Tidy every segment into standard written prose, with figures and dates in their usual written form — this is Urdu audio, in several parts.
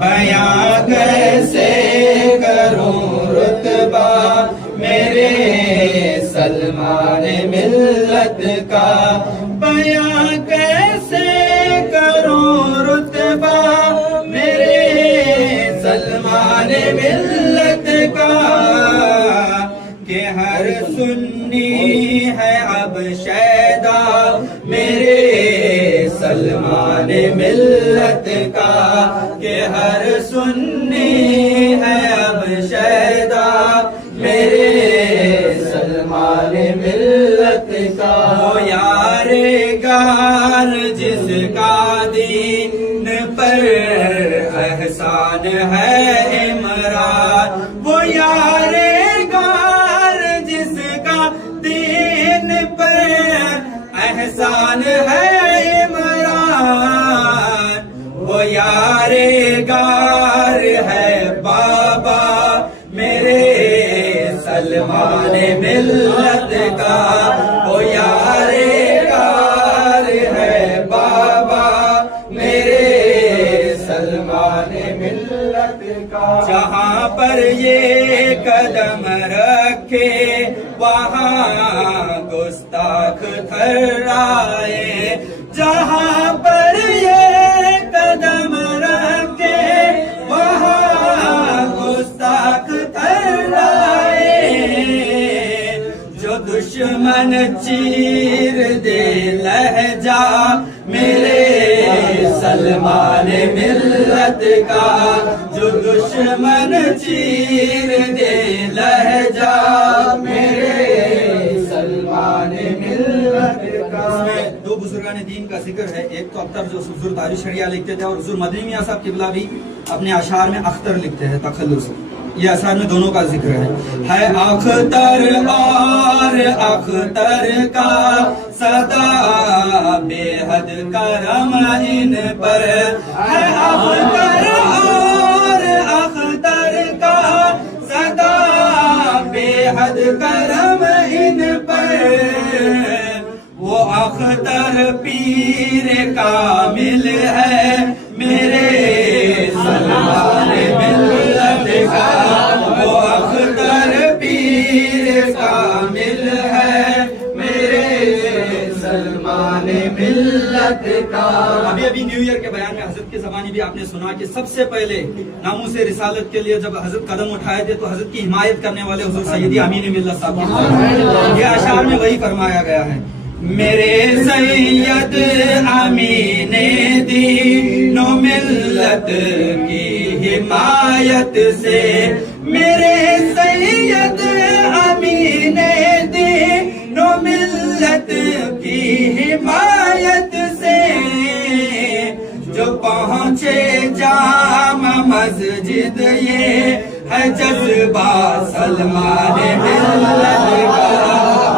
بیاں کیسے کروں رتبہ میرے سلمان ملت کا، بیاں کیسے کروں رتبہ میرے سلمان ملت کا، کہ ہر سنی ہے اب شیدا میرے سلمان ملت کا، کہ ہر سنی ہے اب شیدا میرے سلمان ملت کا، وہ یار گار جس کا دین پر احسان ہے عمران، وہ یار گار جس کا دین پر احسان ہے عمران، وہ یار گار ہے بابا میرے سلمان ملت کا، وہ یار گار ہے بابا میرے سلمان ملت کا، جہاں پر یہ قدم رکھے وہاں گستاخ تھرائے، جہاں پر یہ قدم رکھے وہاں گستاخ تھرائے، جو دشمن چیر دے لہجہ میرے سلمان ملت کا، جو دشمن چیر دے لہجہ میرے سلمان ملت کا۔ اس میں دو بزرگان دین کا ذکر ہے، ایک تو اختر جو حضور تاریخ شریعہ لکھتے تھے، اور حضور مدنی میاں صاحب قبلہ بھی اپنے اشعار میں اختر لکھتے ہیں تخلص، یہ اشعار میں دونوں کا ذکر ہے اختر اور اختر کا صدا بے حد کرم ان پر، ہے اختر اور اختر کا صدا بے حد کرم ان پر، وہ اختر پیر کامل ہے میرے سلمان ملت کا، وہ اختر پیر کامل ہے میرے سلمان ملت کا۔ ابھی نیو ایئر کے بیان میں حضرت کی زبانی بھی آپ نے سنا کہ سب سے پہلے ناموس رسالت کے لیے جب حضرت قدم اٹھائے تھے تو حضرت کی حمایت کرنے والے حضور سیدی امین ملت صاحب، یہ اشعار میں وہی فرمایا گیا ہے، میرے سید امین دین و ملت کی حمایت سے، میرے سید امین دین و ملت کی حمایت سے، جو پہنچے جامع مسجد یہ ہے جذبہ سلمان ملت کا،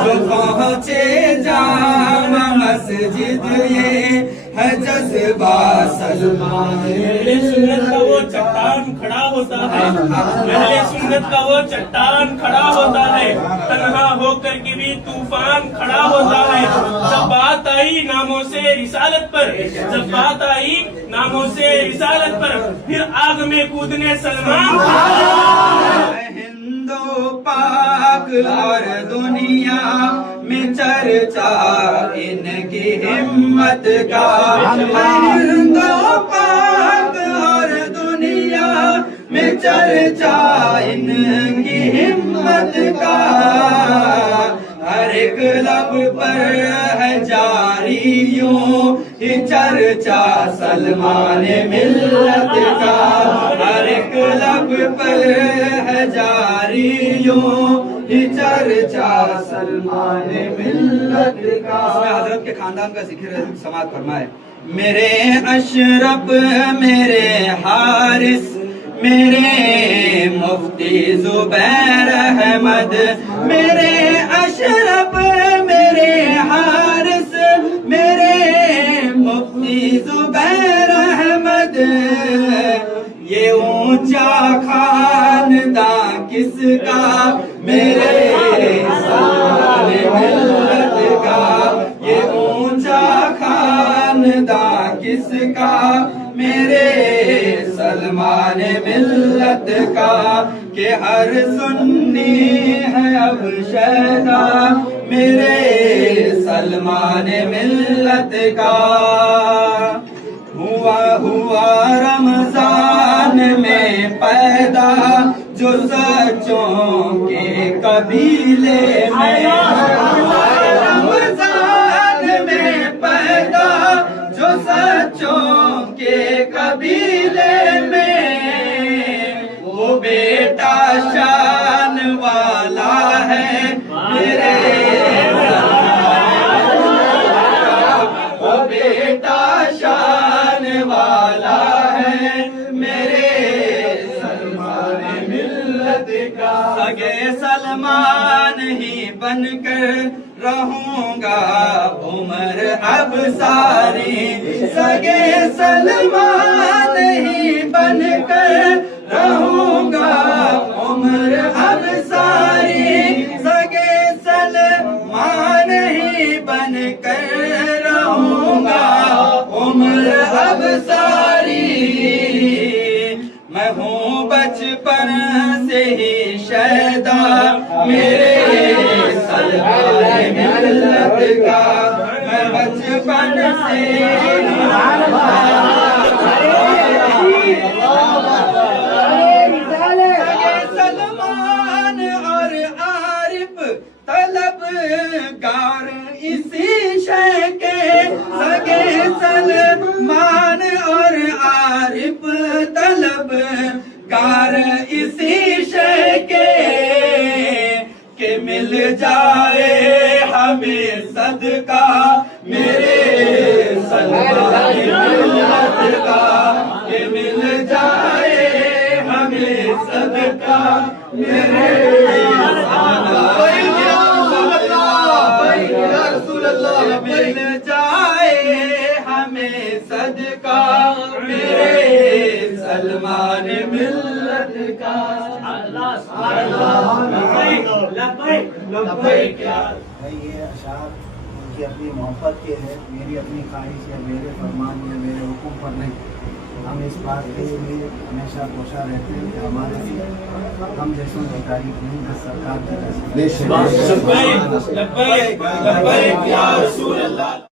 جو پہنچے جامع مسجد یہ ہے جذبہ سلمان۔ اہل سنت کا وہ چٹان کھڑا ہوتا ہے، اہل سنت کا وہ چٹان کھڑا ہوتا ہے، تنہا ہو کر کے بھی طوفان کھڑا ہوتا ہے، جب بات آئی ناموں سے رسالت پر، جب بات آئی ناموں سے رسالت پر، پھر آگ میں کودنے سلمان ہند و پاک اور دنیا میں چرچا ان کی ہمت کا، ہند و پاک اور دنیا میں چرچا ان کی ہمت کا، ہر ایک لب پر ہے جاری یوں ہی چرچا سلمان ملت کا، ہر ایک لب پر ہے جاری یوں ہی چرچا سلمان ملت کا۔ اس میں حضرت کے خاندان کا ذکر سماعت فرمائے، میرے اشرف میرے حارث میرے مفتی زبیر احمد، میرے اشرف میرے حارث میرے مفتی زبیر احمد، یہ اونچا خاندان کس کا میرے سلمان ملت کا، یہ اونچا خاندان کس کا میرے سلمان ملت کا کہ ہر سنی ہے اب شیدا میرے سلمان ملت کا ہوا رمضان میں پیدا جو سچوں کے قبیلے میں رمضان میں پیدا جو سچوں کے قبیلے میں وہ بیٹا شان والا ہے میرے وہ بیٹا شان والا ہے میرے سلمان ملت کا سگے سلمان ہی بن کر رہوں گا عمر اب ساری سگے سلمان ہی بن کر رہوں گا عمر اب ساری سگے سلمان ہی بن کر رہوں گا عمر اب ساری میں ہوں بچپن سے ہی شیدا میرے سلمان ملت کا میں بچپن سے سلمان اور عارف طلب گار اسی شے کے سگے سلمان اور عارف طلب گار اسی شے کے کہ مل جائے ہمیں صدقہ میرے سلمان ملت کا کہ مل جائے ہمیں صدقہ میرے مل جائے ہمیں صدقہ میرے سلمان ملت کا یہ اشعار ان کی اپنی محبت کے ہے، میری اپنی خواہش ہے، میرے فرمان یا میرے حکم پر نہیں. ہم اس بات کے لیے ہمیشہ کوشاں رہتے ہیں کہ ہمارے ہم جیسوں کی تعریف نہیں کر سرکار کی لبیک لبیک لبیک یا رسول اللہ.